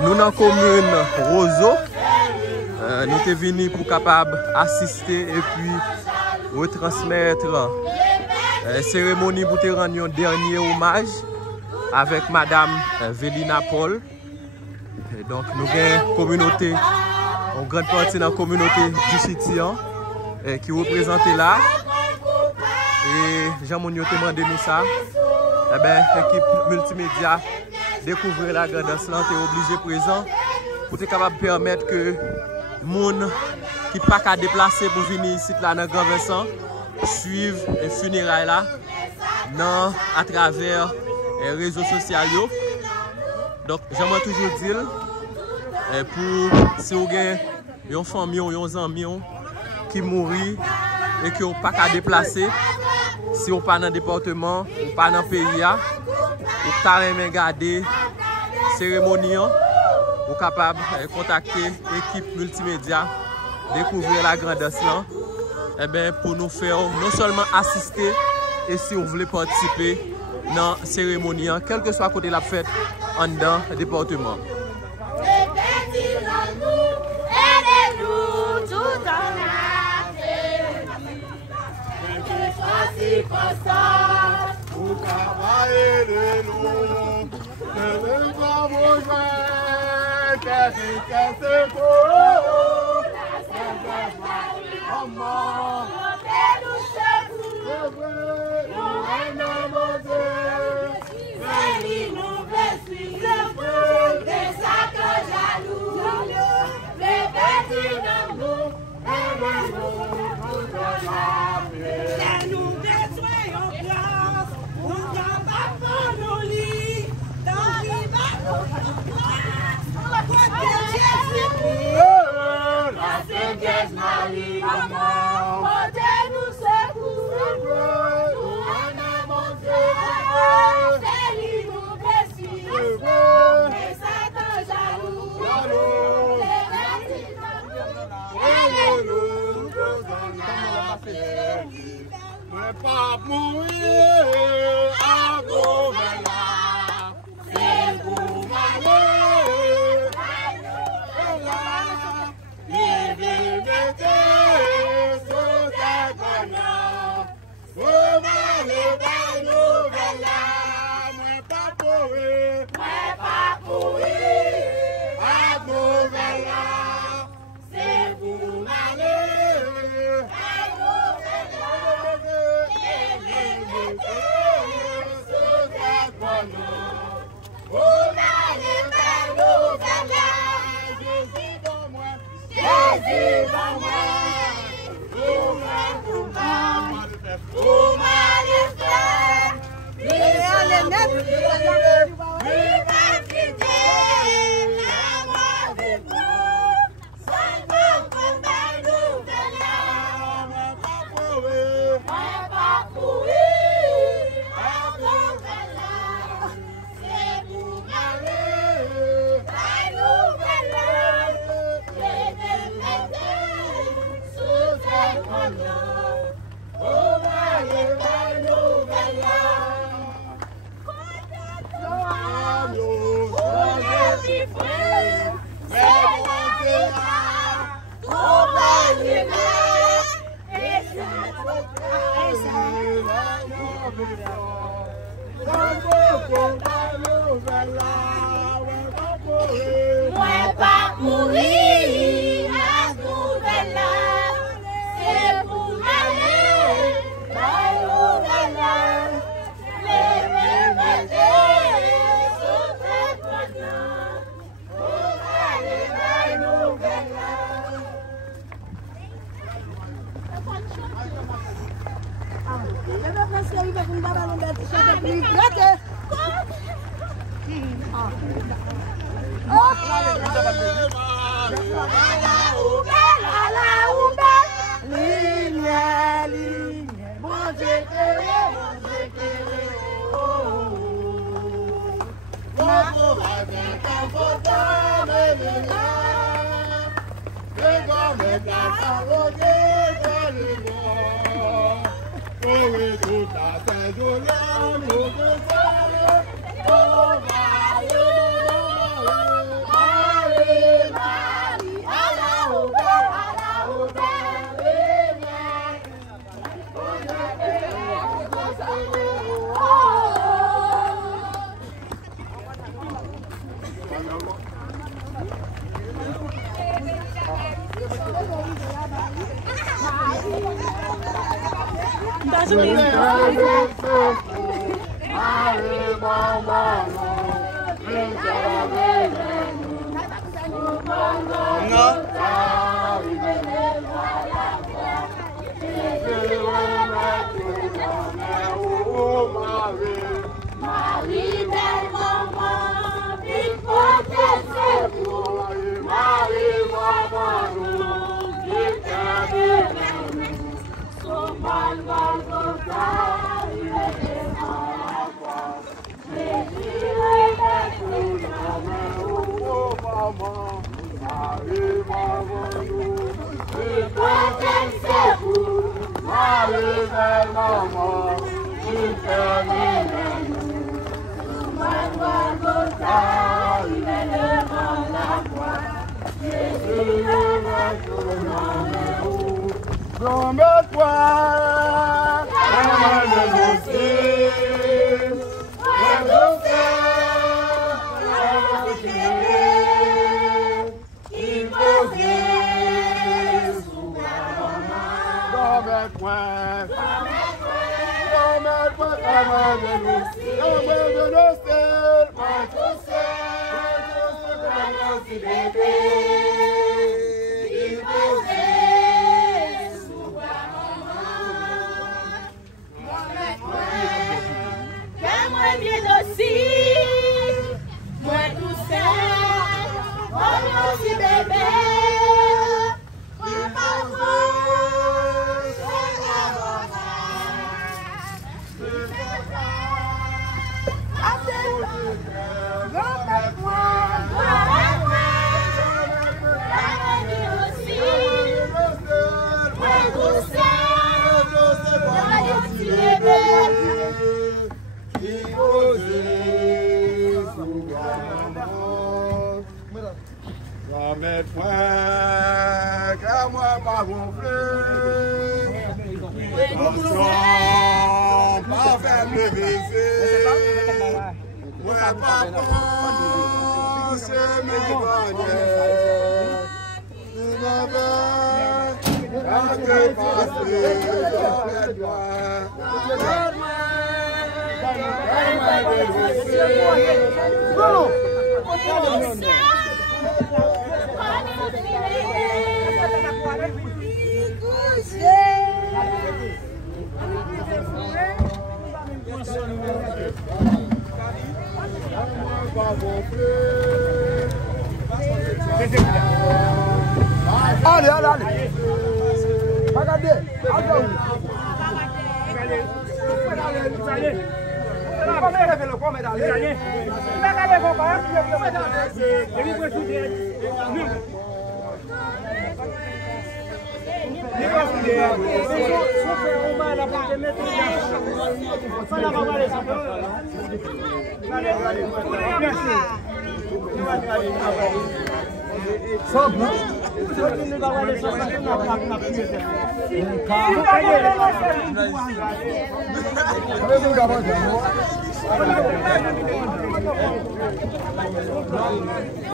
nous dans la commune Roseau, nous sommes venus pour capable assister et puis retransmettre la cérémonie pour te rendre un dernier hommage avec Madame Vélina Paul. Et donc nous avons une communauté, une grande partie de la communauté du Chitian qui représente là. Et Jean Mounio a demandé nous ça. Eh bien, l'équipe multimédia découvrir la grandance là, est obligé présent pour être capable de permettre que les gens qui ne peuvent pas déplacer pour venir ici là dans Grand Vincent suivent les funérailles là à travers les réseaux sociaux. Donc, j'aimerais toujours dire, pour si vous avez une famille ou un ami qui mourit et qui n'ont pas qu'à déplacer, si vous pas dans le département ou pas dans le pays, vous pouvez regarder la cérémonie, vous êtes capable de contacter l'équipe multimédia, découvrir la grandeur pour nous faire non seulement assister, et si vous voulez participer dans la cérémonie, quel que soit le côté de la fête, dans le département. Pas mourir à Gouverneur, c'est pour m'aller. Les vérités sont à bonheur. Pour m'aller dans Nouvelle, mais pas pourrir, à Gouverneur, c'est pour m'aller. Marie, belle maman, vite protégez-vous. Marie, maman, nous, vite aidez-nous. Son mal va nous il est dans la croix. Jésus est tout oh maman, Marie, maman, nous, vite protégez-vous. Marie, belle maman, vite aidez-nous. Il est devant la croix, Jésus est tout promets-toi, mes poings, que moi pas gonfler, attention, pas faire me baiser, moi pas penser mes bonnets, je n'avais pas que passer, allez, allez, allez. Regardez.